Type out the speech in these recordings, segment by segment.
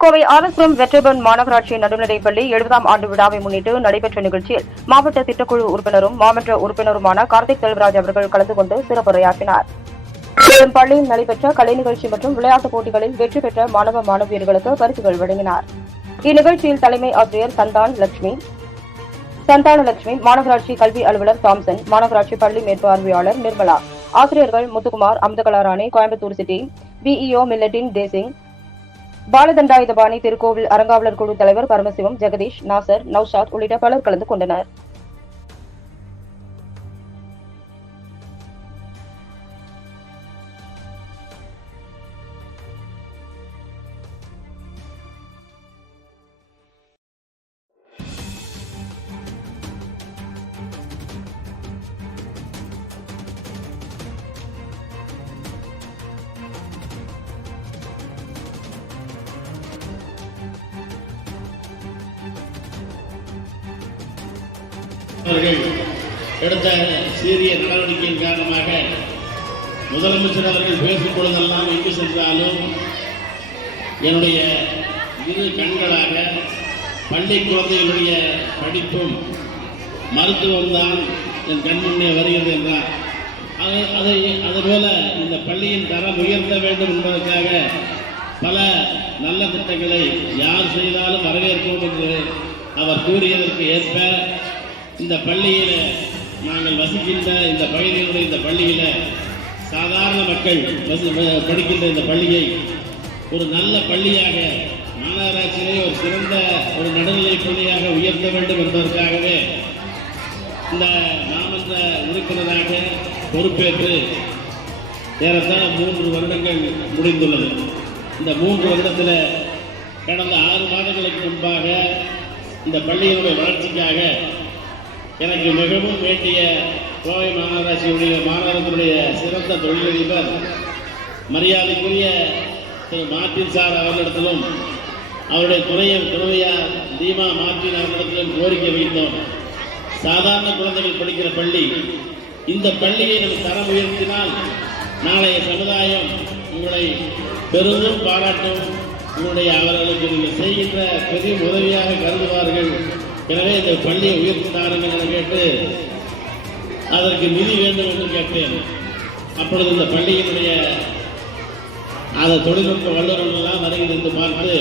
கோவை ஆலப்புரம் வெற்றபன் மாநகராட்சி நடுநிலைப்பள்ளி எழுபதாம் ஆண்டு விழாவை முன்னிட்டு நடைபெற்ற நிகழ்ச்சியில் மாவட்ட திட்டக்குழு உறுப்பினரும் மாவட்ட உறுப்பினருமான கார்த்திக் செல்வராஜ் அவர்கள் கலந்து கொண்டு சிறப்புரையாற்றினார். மேலும் பள்ளியில் நடைபெற்ற கலை நிகழ்ச்சி மற்றும் விளையாட்டுப் போட்டிகளில் வெற்றி பெற்ற மாணவ மாணவியர்களுக்கு பரிசுகள் வழங்கினார். இந்நிகழ்ச்சியில் தலைமை ஆசிரியர் சந்தான் லட்சுமி சந்தானலட்சுமி மாநகராட்சி கல்வி அலுவலர் தாம்சன் மாநகராட்சி பள்ளி மேற்பார்வையாளர் நிர்மலா ஆசிரியர்கள் முத்துக்குமார் அமிர்தகலாராணி கோயம்புத்தூர் சிட்டி பிஇஓ மில்லட்டின் தேசிங் பாலதண்டாயுதபாணி திருக்கோவில் அறங்காவலர் குழு தலைவர் பரமசிவம் ஜெகதீஷ் நாசர் நௌஷாத் உள்ளிட்ட பலர் கலந்து கொண்டனர். அவர்கள் எடுத்த சீரிய நடவடிக்கையின் காரணமாக முதலமைச்சர் அவர்கள் பேசும் பொழுதெல்லாம் எங்கு சென்றாலும் என்னுடைய இரு கண்களாக பள்ளி குழந்தைகளுடைய படிப்பும் மருத்துவம் தான் என் கண்முன்னே வருகிறது என்றார். அதை அதை அதுபோல இந்த பள்ளியின் தரம் உயர்த்த வேண்டும் என்பதற்காக பல நல்ல திட்டங்களை யார் செய்தாலும் வரவேற்போம் என்று அவர் கூறியதற்கு ஏற்ப இந்த பள்ளியில் நாங்கள் வசிக்கின்ற இந்த பகுதியினுடைய இந்த பள்ளியில் சாதாரண மக்கள் வசி- படிக்கின்ற இந்த பள்ளியை ஒரு நல்ல பள்ளியாக மாநகராட்சியிலே ஒரு சிறந்த ஒரு நடுநிலை பள்ளியாக உயர்த்த வேண்டும் என்பதற்காகவே இந்த மாமன்ற உறுப்பினராக பொறுப்பேற்று ஏறத்தாழ மூன்று வருடங்கள் முடிந்துள்ளது. இந்த மூன்று வருடத்தில் கடந்த ஆறு மாதங்களுக்கு முன்பாக இந்த பள்ளியினுடைய வளர்ச்சிக்காக எனக்கு மிகவும் வேண்டிய கோவை மாநகராட்சியுடைய மாநகரத்தினுடைய சிறந்த தொழிலதிபர் மரியாதைக்குரிய திரு மார்டின் சார் அவர்களிடத்திலும் அவருடைய துணையர் துணைவியார் தீமா மார்டின் அவர்களிடத்திலும் கோரிக்கை வைத்தோம். சாதாரண குழந்தைகள் படிக்கிற பள்ளி இந்த பள்ளியை நம்ம தரம் உயர்த்தினால் நாளைய சமுதாயம் உங்களை பெரிதும் பாராட்டும். உங்களுடைய அவர்களுக்கு நீங்கள் செய்கின்ற பெரிய உதவியாக கருதுவார்கள். எனவே இந்த பள்ளியை உயர்த்தி தாருங்கள் என கேட்டு அதற்கு நிதி வேண்டும் என்று கேட்டேன். அப்பொழுது இந்த பள்ளியினுடைய அந்த தொழில்நுட்ப வல்லுநர்களெல்லாம் வருகிறது என்று பார்த்து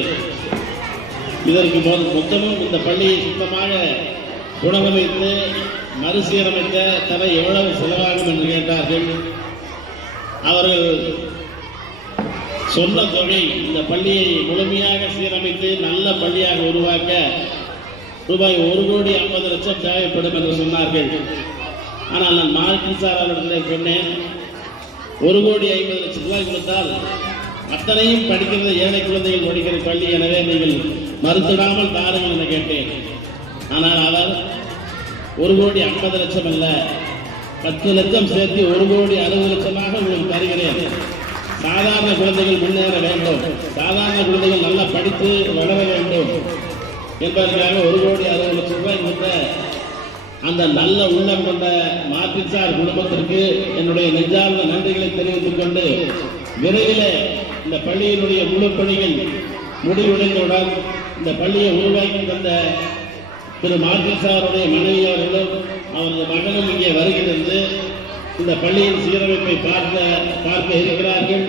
இதற்கு மொத்தமும் இந்த பள்ளியை சுத்தமாக புனரமைத்து மறுசீரமைத்த தலை எவ்வளவு செலவாகும் என்று கேட்டார்கள். அவர்கள் சொன்ன தொகை இந்த பள்ளியை முழுமையாக சீரமைத்து நல்ல பள்ளியாக உருவாக்க ரூபாய் ஒரு கோடி ஐம்பது லட்சம் தேவைப்படும் என்று சொன்னார்கள். ஆனால் நான் மார்க்கின் சார் அவர்களிடத்தில் சொன்னேன் ஒரு கோடி ஐம்பது லட்சம் ரூபாய் கொடுத்தால் அத்தனையும் படிக்கிறது ஏழை குழந்தைகள் படிக்கிற பள்ளி. எனவே நீங்கள் மறுத்திடாமல் தாருங்கள் என கேட்டேன். ஆனால் அவர் ஒரு கோடி ஐம்பது லட்சம் அல்ல பத்து லட்சம் சேர்த்து ஒரு கோடி அறுபது லட்சமாக உங்களுக்கு தருகிறேன். சாதாரண குழந்தைகள் முன்னேற வேண்டும். சாதாரண குழந்தைகள் நல்லா படித்து வளர வேண்டும். என்பதற்காக ஒரு கோடி அறுபது லட்சம் ரூபாய் கொடுத்த அந்த நல்ல உள்ளம் கொண்ட மாற்றிச்சார் குடும்பத்திற்கு என்னுடைய நெஞ்சார்ந்த நன்றிகளை தெரிவித்துக் கொண்டு விரைவில் இந்த பள்ளியினுடைய முழு பணிகள் முடிவடைந்தவுடன் இந்த பள்ளியை உருவாக்கி தந்த திரு மார்ட்டின் சாருடைய மனைவி அவர்களும் அவரது மகனும் இங்கே வருகிறது இந்த பள்ளியின் சீரமைப்பை பார்க்க பார்க்க இருக்கிறார்கள்.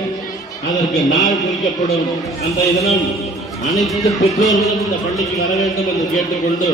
அதற்கு நாள் குறிக்கப்படும். அந்த தினம் அனைத்து பெற்றோர்களும் இந்த பள்ளிக்கு வர வேண்டும் என்று கேட்டுக்கொண்டு